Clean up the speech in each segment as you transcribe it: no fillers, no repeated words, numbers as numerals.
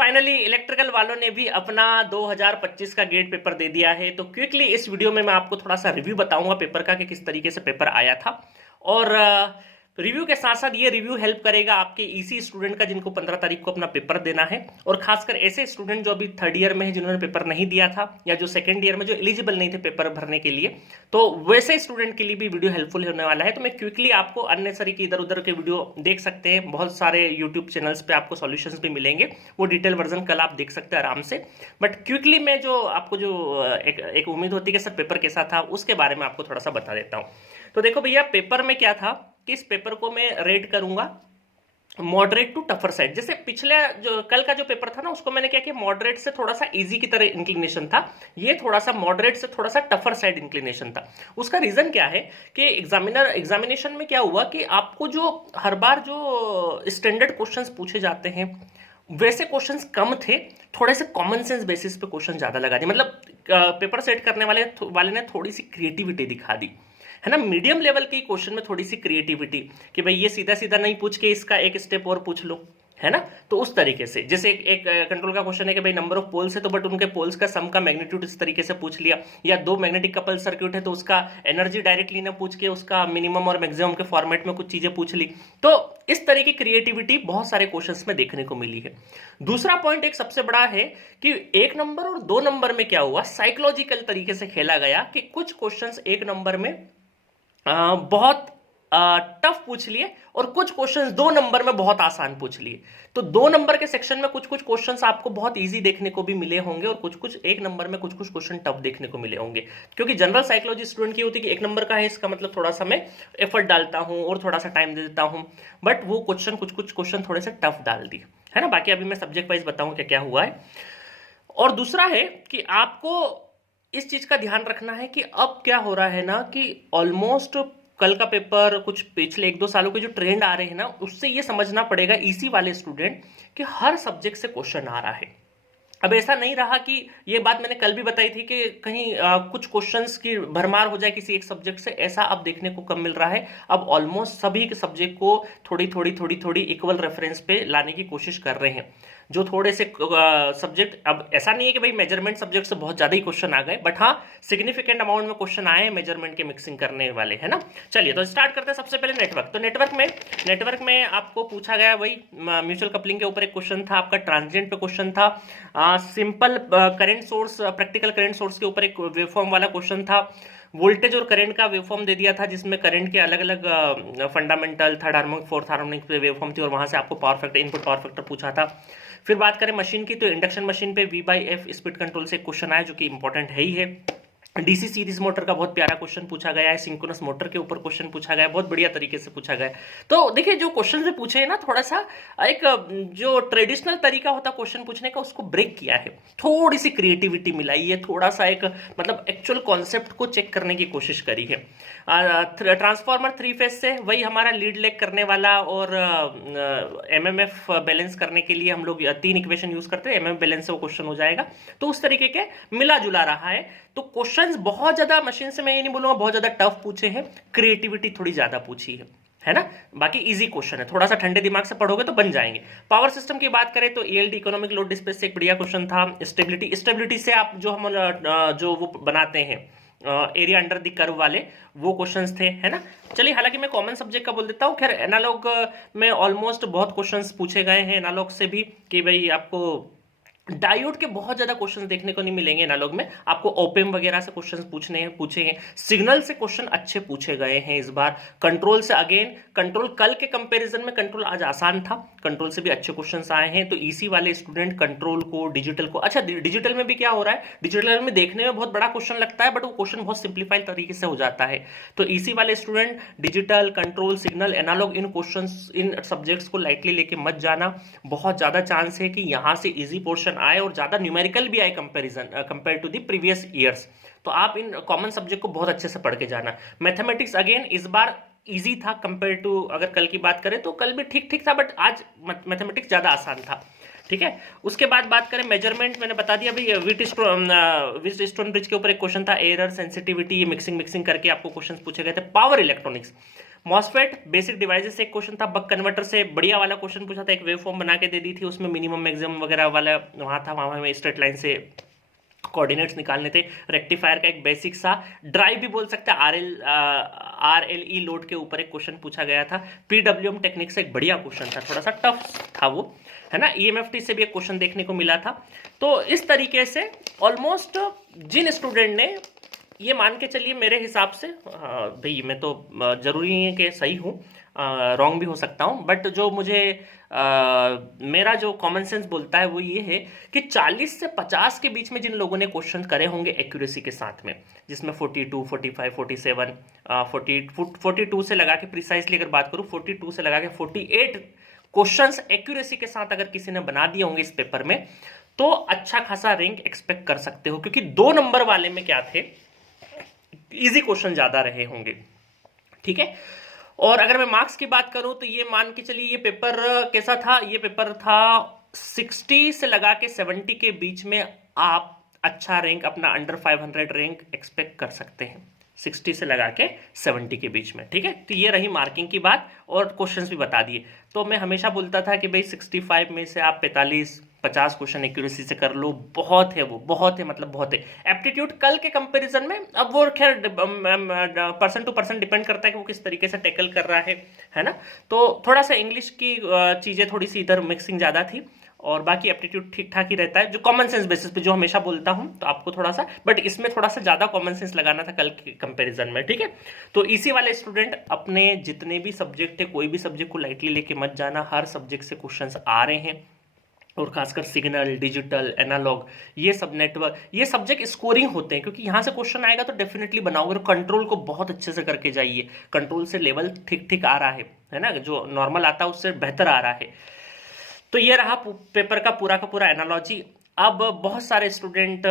Finally electrical वालों ने भी अपना 2025 का गेट पेपर दे दिया है। तो क्विकली इस वीडियो में मैं आपको थोड़ा सा रिव्यू बताऊंगा पेपर का कि किस तरीके से पेपर आया था। और रिव्यू के साथ साथ ये रिव्यू हेल्प करेगा आपके ईसी स्टूडेंट का जिनको 15 तारीख को अपना पेपर देना है, और खासकर ऐसे स्टूडेंट जो अभी थर्ड ईयर में है जिन्होंने पेपर नहीं दिया था, या जो सेकंड ईयर में जो एलिजिबल नहीं थे पेपर भरने के लिए, तो वैसे स्टूडेंट के लिए भी वीडियो हेल्पफुल होने वाला है। तो मैं क्विकली आपको अननेसेसरी की इधर उधर के वीडियो देख सकते हैं, बहुत सारे यूट्यूब चैनल्स पे आपको सॉल्यूशंस भी मिलेंगे, वो डिटेल वर्जन कल आप देख सकते हैं आराम से। बट क्विकली मैं जो आपको जो एक उम्मीद होती है कि सर पेपर कैसा था उसके बारे में आपको थोड़ा सा बता देता हूँ। तो देखो भैया, पेपर में क्या था कि इस पेपर को मैं रेट करूंगा मॉडरेट टू टफर साइड। जैसे पिछले जो कल का जो पेपर था ना, उसको मैंने क्या किया, मॉडरेट से थोड़ा सा इजी की तरह इंक्लिनेशन था, ये थोड़ा सा मॉडरेट से थोड़ा सा टफर साइड इंक्लिनेशन था। उसका रीजन क्या है कि एग्जामिनेशन में क्या हुआ कि आपको जो हर बार जो स्टैंडर्ड क्वेश्चंस पूछे जाते हैं वैसे क्वेश्चंस कम थे, थोड़े से कॉमन सेंस बेसिस पे क्वेश्चन ज्यादा लगा दिए। मतलब पेपर सेट करने वाले ने थोड़ी सी क्रिएटिविटी दिखा दी, है ना, मीडियम लेवल के क्वेश्चन में थोड़ी सी क्रिएटिविटी कि भाई ये सीधा सीधा नहीं पूछ के इसका एक स्टेप और पूछ लो, है ना। तो उस तरीके से जैसे एक कंट्रोल का क्वेश्चन है कि भाई नंबर ऑफ पोल्स है, तो बट उनके पोल्स का सम का मैग्नीट्यूड इस तरीके से पूछ लिया, या दो मैग्नेटिक कपल सर्किट है तो उसका एनर्जी डायरेक्टली ना पूछ के उसका मिनिमम और मैक्सिमम के फॉर्मेट में कुछ चीजें पूछ ली। तो इस तरह की क्रिएटिविटी बहुत सारे क्वेश्चंस में देखने को मिली है। दूसरा पॉइंट एक सबसे बड़ा है कि 1 नंबर और 2 नंबर में क्या हुआ, साइकोलॉजिकल तरीके से खेला गया कि कुछ क्वेश्चंस 1 नंबर में बहुत टफ पूछ लिए और कुछ क्वेश्चंस 2 नंबर में बहुत आसान पूछ लिए। तो 2 नंबर के सेक्शन में कुछ कुछ क्वेश्चंस आपको बहुत इजी देखने को भी मिले होंगे, और कुछ कुछ 1 नंबर में कुछ कुछ क्वेश्चन टफ देखने को मिले होंगे। क्योंकि जनरल साइकोलॉजी स्टूडेंट की होती है कि 1 नंबर का है, इसका मतलब थोड़ा सा मैं एफर्ट डालता हूं और थोड़ा सा टाइम दे देता हूं, बट वो क्वेश्चन कुछ कुछ क्वेश्चन थोड़े से टफ डाल दिए, है ना। बाकी अभी मैं सब्जेक्ट वाइज बताऊं क्या क्या हुआ है। और दूसरा है कि आपको इस चीज का ध्यान रखना है कि अब क्या हो रहा है ना कि ऑलमोस्ट कल का पेपर, कुछ पिछले 1-2 सालों के जो ट्रेंड आ रहे हैं ना, उससे ये समझना पड़ेगा ईसी वाले स्टूडेंट कि हर सब्जेक्ट से क्वेश्चन आ रहा है। अब ऐसा नहीं रहा कि ये बात मैंने कल भी बताई थी कि कहीं कुछ क्वेश्चंस की भरमार हो जाए किसी एक सब्जेक्ट से, ऐसा अब देखने को कम मिल रहा है। अब ऑलमोस्ट सभी के सब्जेक्ट को थोड़ी इक्वल रेफरेंस पे लाने की कोशिश कर रहे हैं। जो थोड़े से सब्जेक्ट, अब ऐसा नहीं है कि भाई मेजरमेंट सब्जेक्ट से बहुत ज्यादा ही क्वेश्चन आ गए, बट हाँ सिग्निफिकेंट अमाउंट में क्वेश्चन आए हैं मेजरमेंट के मिक्सिंग करने वाले, है ना। चलिए तो स्टार्ट करते हैं सबसे पहले नेटवर्क। तो नेटवर्क में आपको पूछा गया वही म्यूचुअल कपलिंग के ऊपर एक क्वेश्चन था आपका, ट्रांजिएंट पे क्वेश्चन था, simple current source, practical current source के ऊपर एक वेवफॉर्म वाला क्वेश्चन था, वोल्टेज और करंट का वेवफॉर्म दे दिया था जिसमें करंट के अलग अलग fundamental, third harmonic, fourth harmonic पे वेवफॉर्म थी, और वहां से आपको power factor, input power factor पूछा था। फिर बात करें मशीन की, तो इंडक्शन मशीन पे V/F स्पीड कंट्रोल से क्वेश्चन आया जो कि इंपॉर्टेंट है ही है। डीसी सीरीज मोटर का बहुत प्यारा क्वेश्चन पूछा गया है, सिंक्रोनस मोटर के ऊपर क्वेश्चन पूछा गया है, बहुत बढ़िया तरीके से पूछा गया है। तो देखिए जो क्वेश्चन से पूछे हैं ना, थोड़ा सा एक जो ट्रेडिशनल तरीका होता है क्वेश्चन पूछने का उसको ब्रेक किया है, थोड़ी सी क्रिएटिविटी मिलाई है, थोड़ा सा एक मतलब एक्चुअल कॉन्सेप्ट को चेक करने की कोशिश करी है। ट्रांसफॉर्मर 3 फेज से वही हमारा लीड लेग करने वाला, और एमएमएफ बैलेंस करने के लिए हम लोग 3 इक्वेशन यूज करते हैं, एमएमएफ बैलेंस से वो क्वेश्चन हो जाएगा। तो उस तरीके के मिला जुला रहा है। तो क्वेश्चंस बहुत ज्यादा मशीन से मैं ये नहीं बोलूंगा बहुत ज्यादा टफ पूछे हैं, क्रिएटिविटी थोड़ी ज्यादा पूछी है ना। बाकी इजी क्वेश्चन है, थोड़ा सा ठंडे दिमाग से पढ़ोगे तो बन जाएंगे। पावर सिस्टम की बात करें तो ईएलडी, इकोनॉमिक लोड डिस्प्लेस से एक बढ़िया क्वेश्चन था। स्टेबिलिटी से आप जो हम जो वो बनाते हैं एरिया अंडर द कर्व वाले, वो क्वेश्चंस थे, है ना। चलिए, हालांकि मैं कॉमन सब्जेक्ट का बोल देता हूँ। खैर एनालॉग में ऑलमोस्ट बहुत क्वेश्चंस पूछे गए हैं एनालॉग से भी, कि भाई आपको डायोड के बहुत ज्यादा क्वेश्चंस देखने को नहीं मिलेंगे एनालॉग में, आपको ओपेम वगैरह से क्वेश्चंस पूछे हैं। सिग्नल से क्वेश्चन अच्छे पूछे गए हैं इस बार। कंट्रोल से अगेन, कंट्रोल कल के कंपैरिजन में कंट्रोल आज आसान था, कंट्रोल से भी अच्छे क्वेश्चंस आए हैं। तो ईसी वाले स्टूडेंट कंट्रोल को, डिजिटल को, अच्छा डिजिटल में भी क्या हो रहा है, डिजिटल में देखने में बहुत बड़ा क्वेश्चन लगता है बट वो क्वेश्चन बहुत सिंप्लीफाइड तरीके से हो जाता है। तो ईसी वाले student digital, control, signal, analog, in questions, in subjects को लाइटली लेके मत जाना। बहुत ज्यादा चांस है कि यहां से इजी पोर्शन आए और ज्यादा न्यूमेरिकल भी आए compare to the previous years. तो आप इन कॉमन सब्जेक्ट को बहुत अच्छे से पढ़ के जाना। मैथमेटिक्स अगेन इस बार इजी था कंपेयर टू, अगर कल की बात करें तो कल भी ठीक ठीक था बट आज मैथमेटिक्स ज्यादा आसान था, ठीक है। उसके बाद बात करें मेजरमेंट, मैंने बता दिया भाई व्हिट स्टोन ब्रिज के ऊपर एक क्वेश्चन था, एरर, सेंसिटिविटी, मिक्सिंग करके आपको क्वेश्चंस पूछे गए थे। Power electronics, MOSFET basic devices से एक क्वेश्चन था, बक कन्वर्टर से बढ़िया वाला क्वेश्चन पूछा था, एक वेव फॉर्म बना के दे दी थी, उसमें मिनिमम मैक्सिमम वगैरह वाला वहाँ था, वहाँ हमें स्ट्रेट लाइन से कोऑर्डिनेट्स निकालने थे। रेक्टिफायर का एक बेसिक सा ड्राइव भी बोल सकते हैं, RLE लोड के ऊपर एक क्वेश्चन पूछा गया था। PWM टेक्निक से एक बढ़िया क्वेश्चन था, थोड़ा सा टफ था वो, है ना। EMFT से भी एक क्वेश्चन देखने को मिला था। तो इस तरीके से ऑलमोस्ट जिन स्टूडेंट ने, ये मान के चलिए मेरे हिसाब से, भाई मैं तो जरूरी नहीं है कि सही हूँ, रॉन्ग भी हो सकता हूँ, बट जो मुझे मेरा जो कॉमन सेंस बोलता है वो ये है कि 40 से 50 के बीच में जिन लोगों ने क्वेश्चन करे होंगे एक्यूरेसी के साथ में, जिसमें 42, 45, 47, 42 से लगा के, प्रिसाइसली अगर बात करूँ 42 से लगा के 48 क्वेश्चंस एक्यूरेसी के साथ अगर किसी ने बना दिए होंगे इस पेपर में, तो अच्छा खासा रैंक एक्सपेक्ट कर सकते हो, क्योंकि 2 नंबर वाले में क्या थे, इजी क्वेश्चन ज्यादा रहे होंगे, ठीक है। और अगर मैं मार्क्स की बात करूं तो ये मान के चलिए ये पेपर कैसा था, ये पेपर था 60 से लगा के 70 के बीच में आप अच्छा रैंक, अपना अंडर 500 रैंक एक्सपेक्ट कर सकते हैं, 60 से लगा के 70 के बीच में, ठीक है। तो ये रही मार्किंग की बात, और क्वेश्चंस भी बता दिए। तो मैं हमेशा बोलता था कि भाई 65 में से आप 45-50 क्वेश्चन एक्यूरेसी से कर लो, बहुत है, वो बहुत है, मतलब बहुत है। एप्टीट्यूड कल के कंपैरिजन में, अब वो खैर पर्सन टू पर्सन डिपेंड करता है कि वो किस तरीके से टैकल कर रहा है ना। तो थोड़ा सा इंग्लिश की चीजें थोड़ी सी इधर मिक्सिंग ज्यादा थी, और बाकी एप्टीट्यूड ठीक ठाक ही रहता है, जो कॉमन सेंस बेसिस पे जो हमेशा बोलता हूं, तो आपको थोड़ा सा, बट इसमें थोड़ा सा ज्यादा कॉमन सेंस लगाना था कल के कंपैरिजन में, ठीक है। तो इसी वाले स्टूडेंट अपने जितने भी सब्जेक्ट है, कोई भी सब्जेक्ट को लाइटली लेके मत जाना, हर सब्जेक्ट से क्वेश्चंस आ रहे हैं, और खासकर सिग्नल, डिजिटल, एनालॉग, ये सब नेटवर्क, ये सब्जेक्ट स्कोरिंग होते हैं, क्योंकि यहां से क्वेश्चन आएगा तो डेफिनेटली बनाओगे। और कंट्रोल को बहुत अच्छे से करके जाइए, कंट्रोल से लेवल ठीक ठीक आ रहा है ना, जो नॉर्मल आता है उससे बेहतर आ रहा है। तो ये रहा पेपर का पूरा एनालॉजी। अब बहुत सारे स्टूडेंट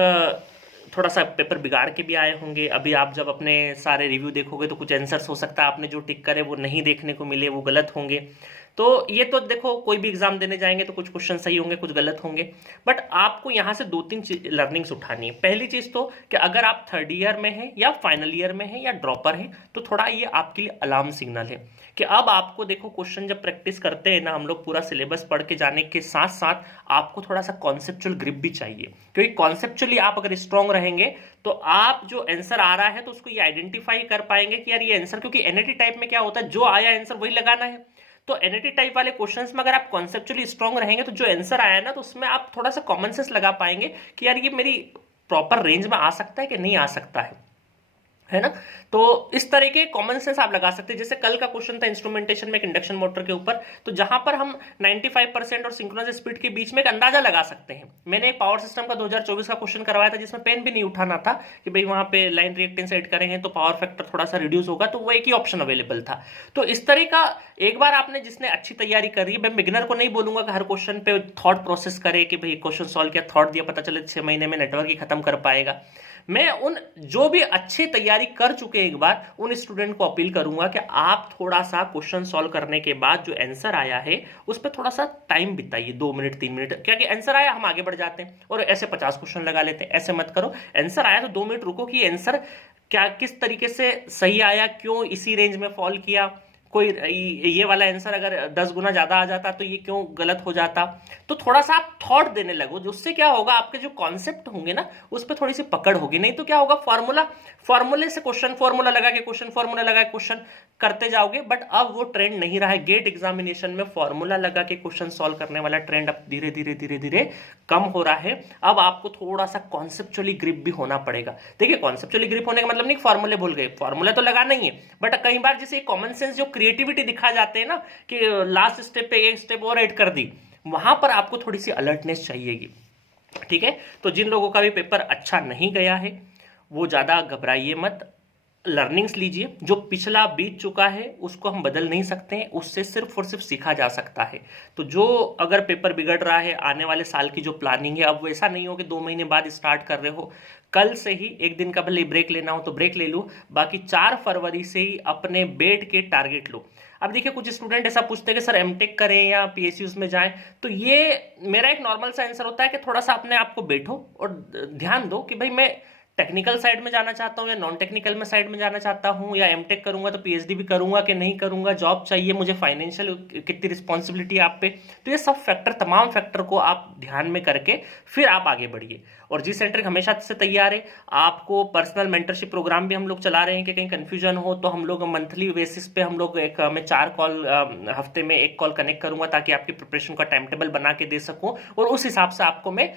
थोड़ा सा पेपर बिगाड़ के भी आए होंगे। अभी आप जब अपने सारे रिव्यू देखोगे तो कुछ आंसर्स हो सकता है आपने जो टिक करे वो नहीं देखने को मिले, वो गलत होंगे। तो ये तो देखो, कोई भी एग्जाम देने जाएंगे तो कुछ क्वेश्चन सही होंगे, कुछ गलत होंगे, बट आपको यहाँ से 2-3 लर्निंग्स उठानी है। पहली चीज तो कि अगर आप 3rd ईयर में हैं या फाइनल ईयर में हैं या ड्रॉपर हैं, तो थोड़ा ये आपके लिए अलार्म सिग्नल है कि अब आपको देखो, क्वेश्चन जब प्रैक्टिस करते हैं ना हम लोग, पूरा सिलेबस पढ़ के जाने के साथ साथ आपको थोड़ा सा कॉन्सेप्चुअल ग्रिप भी चाहिए, क्योंकि कॉन्सेप्चुअली आप अगर स्ट्रांग रहेंगे तो आप जो आंसर आ रहा है तो उसको ये आइडेंटिफाई कर पाएंगे कि यार ये आंसर, क्योंकि एनईटी टाइप में क्या होता है, जो आया आंसर वही लगाना है। तो एनईटी टाइप वाले क्वेश्चंस में अगर आप कॉन्सेप्चुअली स्ट्रांग रहेंगे तो जो आंसर आया ना, तो उसमें आप थोड़ा सा कॉमन सेंस लगा पाएंगे कि यार ये मेरी प्रॉपर रेंज में आ सकता है कि नहीं आ सकता है ना। तो इस तरह के कॉमन सेंस आप लगा सकते हैं। जैसे कल का क्वेश्चन था इंस्ट्रूमेंटेशन में एक इंडक्शन मोटर के ऊपर, तो जहां पर हम 95% और सिंक्रोनस स्पीड के बीच में एक अंदाजा लगा सकते हैं। मैंने एक पावर सिस्टम का 2024 का क्वेश्चन करवाया था जिसमें पेन भी नहीं उठाना था कि भाई वहां पे लाइन रिएक्टेंस ऐड करें हैं तो पावर फैक्टर थोड़ा सा रिड्यूस होगा, तो वो एक ही ऑप्शन अवेलेबल था। तो इस तरह का एक बार आपने, जिसने अच्छी तैयारी करी है, मैं बिगिनर को नहीं बोलूंगा कि हर क्वेश्चन पे थॉट प्रोसेस करे कि भाई क्वेश्चन सॉल्व किया, थॉट दिया, पता चले 6 महीने में नेटवर्क ही खत्म कर पाएगा। मैं उन जो भी अच्छी तैयारी कर चुके एक बार, उन स्टूडेंट को अपील करूंगा कि आप थोड़ा सा क्वेश्चन सॉल्व करने के बाद जो आंसर आया है उस पर थोड़ा सा टाइम बिताइए, 2 मिनट 3 मिनट, क्या कि आंसर आया हम आगे बढ़ जाते हैं और ऐसे 50 क्वेश्चन लगा लेते हैं। ऐसे मत करो, आंसर आया तो 2 मिनट रुको कि आंसर क्या किस तरीके से सही आया, क्यों इसी रेंज में फॉल किया, कोई ये वाला आंसर अगर 10 गुना ज्यादा आ जाता तो ये क्यों गलत हो जाता। तो थोड़ा सा आप थॉट देने लगो, उससे क्या होगा, आपके जो कॉन्सेप्ट होंगे ना उस पर थोड़ी सी पकड़ होगी। नहीं तो क्या होगा, फॉर्मूले से क्वेश्चन, फॉर्मूला लगा के क्वेश्चन, फॉर्मूला लगा के क्वेश्चन करते जाओगे, बट अब वो ट्रेंड नहीं रहा है। गेट एग्जामिनेशन में फॉर्मूला लगा के क्वेश्चन सॉल्व करने वाला ट्रेंड अब धीरे धीरे धीरे धीरे कम हो रहा है। अब आपको थोड़ा सा कॉन्सेप्चुअली ग्रिप भी होना पड़ेगा। देखिए, कॉन्सेप्चुअली ग्रिप होने का मतलब नहीं फॉर्मूले भूल गए, फॉर्मूला तो लगाना ही है, बट कई बार जैसे कॉमन सेंस जो क्रिएटिविटी दिखा जाते हैं ना कि लास्ट स्टेप पे एक स्टेप और ऐड कर दी, वहां पर आपको थोड़ी सी अलर्टनेस चाहिएगी, ठीक है। तो जिन लोगों का भी पेपर अच्छा नहीं गया है वो ज्यादा घबराइए मत, लर्निंग्स लीजिए। जो पिछला बीत चुका है उसको हम बदल नहीं सकते हैं, उससे सिर्फ और सिर्फ सीखा जा सकता है। तो जो अगर पेपर बिगड़ रहा है, आने वाले साल की जो प्लानिंग है, अब वैसा नहीं हो कि 2 महीने बाद स्टार्ट कर रहे हो, कल से ही एक दिन का भले ब्रेक लेना हो तो ब्रेक ले लो, बाकी 4 फरवरी से ही अपने बैठ के टारगेट लो। अब देखिए, कुछ स्टूडेंट ऐसा पूछते हैं कि सर एमटेक करें या पीएसयूज में जाएं, तो ये मेरा एक नॉर्मल सा आंसर होता है कि थोड़ा सा अपने आप को बैठो और ध्यान दो कि भाई मैं टेक्निकल साइड में जाना चाहता हूँ या नॉन टेक्निकल में साइड में जाना चाहता हूँ, या एमटेक करूंगा तो पीएचडी भी करूंगा कि नहीं करूंगा, जॉब चाहिए मुझे, फाइनेंशियल कितनी रिस्पॉन्सिबिलिटी आप पे। तो ये सब फैक्टर, तमाम फैक्टर को आप ध्यान में करके फिर आप आगे बढ़िए। और जी सेंटर हमेशा से तैयार है। आपको पर्सनल मेंटरशिप प्रोग्राम भी हम लोग चला रहे हैं कि कहीं कंफ्यूजन हो तो हम लोग मंथली बेसिस पे हम लोग मैं 4 कॉल, हफ्ते में 1 कॉल कनेक्ट करूंगा ताकि आपकी प्रिपरेशन का टाइम टेबल बना के दे सकूं और उस हिसाब से आपको मैं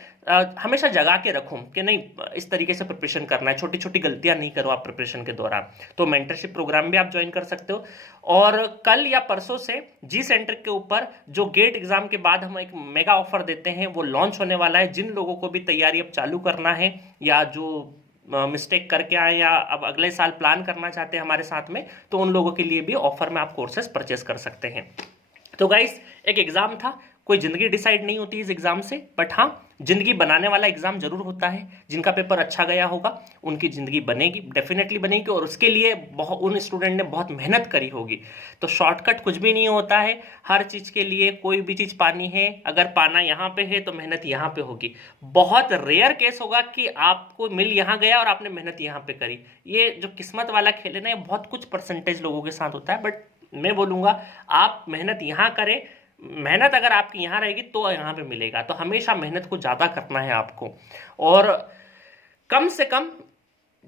हमेशा जगा के रखूं कि नहीं इस तरीके से प्रिपरेशन करना है, छोटी छोटी गलतियां नहीं करो आप प्रिपरेशन के दौरान। तो मेंटरशिप प्रोग्राम भी आप ज्वाइन कर सकते हो। और कल या परसों से जी सेंटर के ऊपर जो गेट एग्जाम के बाद हम एक मेगा ऑफर देते हैं वो लॉन्च होने वाला है। जिन लोगों को भी तैयारी अब चालू करना है या जो मिस्टेक करके आए या अब अगले साल प्लान करना चाहते हैं हमारे साथ में, तो उन लोगों के लिए भी ऑफर में आप कोर्सेस परचेस कर सकते हैं। तो गाइस, एक एग्जाम था, कोई जिंदगी डिसाइड नहीं होती इस एग्जाम से, बट हाँ जिंदगी बनाने वाला एग्जाम जरूर होता है। जिनका पेपर अच्छा गया होगा उनकी जिंदगी बनेगी, डेफिनेटली बनेगी, और उसके लिए उन स्टूडेंट ने बहुत मेहनत करी होगी। तो शॉर्टकट कुछ भी नहीं होता है, हर चीज के लिए कोई भी चीज पानी है, अगर पाना यहाँ पे है तो मेहनत यहाँ पे होगी। बहुत रेयर केस होगा कि आपको मिल यहाँ गया और आपने मेहनत यहाँ पे करी। ये जो किस्मत वाला खेल है ना, ये बहुत कुछ परसेंटेज लोगों के साथ होता है, बट मैं बोलूंगा आप मेहनत यहाँ करें। मेहनत अगर आपकी यहाँ रहेगी तो यहाँ पे मिलेगा। तो हमेशा मेहनत को ज़्यादा करना है आपको, और कम से कम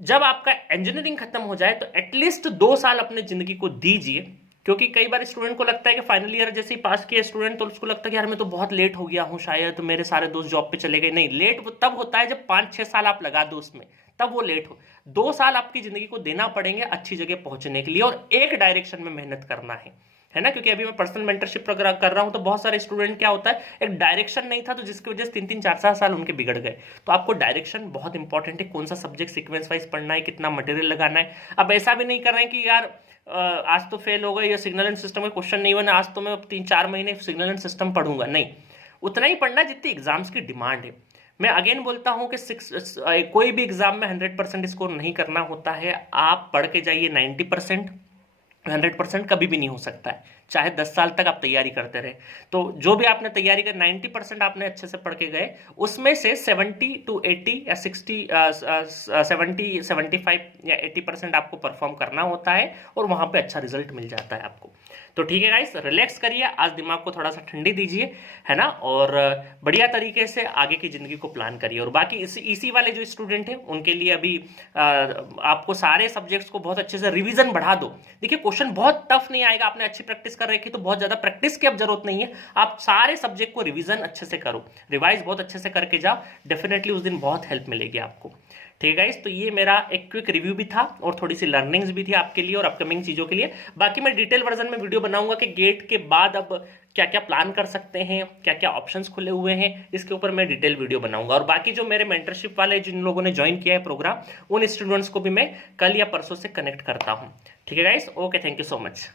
जब आपका इंजीनियरिंग खत्म हो जाए तो एटलीस्ट 2 साल अपने जिंदगी को दीजिए। क्योंकि कई बार स्टूडेंट को लगता है कि फाइनल ईयर जैसे ही पास किया स्टूडेंट तो उसको लगता है कि यार मैं तो बहुत लेट हो गया हूँ, शायद मेरे सारे दोस्त जॉब पे चले गए। नहीं, लेट तब होता है जब 5-6 साल आप लगा दो उसमें, तब वो लेट हो। 2 साल आपकी जिंदगी को देना पड़ेंगे अच्छी जगह पहुंचने के लिए, और एक डायरेक्शन में मेहनत करना है ना। क्योंकि अभी मैं पर्सनल मेंटरशिप कर रहा हूं तो बहुत सारे स्टूडेंट क्या होता है, एक डायरेक्शन नहीं था तो जिसकी वजह से 3-3, 4-4 साल उनके बिगड़ गए। तो आपको डायरेक्शन बहुत इंपॉर्टेंट है, कौन सा सब्जेक्ट सीक्वेंस वाइज पढ़ना है, कितना मटेरियल लगाना है। अब ऐसा भी नहीं कर रहे हैं कि यार आज तो फेल हो गए या सिग्नल एंड सिस्टम का क्वेश्चन नहीं बना, आज तो मैं 3-4 महीने सिग्नल एंड सिस्टम पढ़ूंगा। नहीं, उतना ही पढ़ना जितनी एग्जाम्स की डिमांड है। मैं अगेन बोलता हूं कि कोई भी एग्जाम में 100% स्कोर नहीं करना होता है। आप पढ़ के जाइए 90%, 100% कभी भी नहीं हो सकता है, चाहे 10 साल तक आप तैयारी करते रहे। तो जो भी आपने तैयारी कर 90% आपने अच्छे से पढ़ के गए, उसमें से 70 to 80 या 75 या 80% आपको परफॉर्म करना होता है, और वहां पे अच्छा रिजल्ट मिल जाता है आपको। तो ठीक है गाइस, रिलैक्स करिए, आज दिमाग को थोड़ा सा ठंडी दीजिए, है ना, और बढ़िया तरीके से आगे की जिंदगी को प्लान करिए। और बाकी इसी वाले जो स्टूडेंट हैं उनके लिए अभी आपको सारे सब्जेक्ट्स को बहुत अच्छे से रिवीजन बढ़ा दो। देखिए क्वेश्चन बहुत टफ नहीं आएगा, आपने अच्छी प्रैक्टिस कर रखी तो बहुत ज्यादा प्रैक्टिस की अब जरूरत नहीं है। आप सारे सब्जेक्ट को रिवीजन अच्छे से करो, रिवाइज बहुत अच्छे से करके जाओ, डेफिनेटली उस दिन बहुत हेल्प मिलेगी आपको। ठीक है गाइस, तो ये मेरा एक क्विक रिव्यू भी था और थोड़ी सी लर्निंग्स भी थी आपके लिए और अपकमिंग चीजों के लिए। बाकी मैं डिटेल वर्जन में वीडियो बनाऊंगा कि गेट के बाद अब क्या क्या प्लान कर सकते हैं, क्या क्या ऑप्शंस खुले हुए हैं, इसके ऊपर मैं डिटेल वीडियो बनाऊंगा। और बाकी जो मेरे मेंटरशिप वाले जिन लोगों ने ज्वाइन किया है प्रोग्राम, उन स्टूडेंट्स को भी मैं कल या परसों से कनेक्ट करता हूं। ठीक है guys, okay, thank you so much.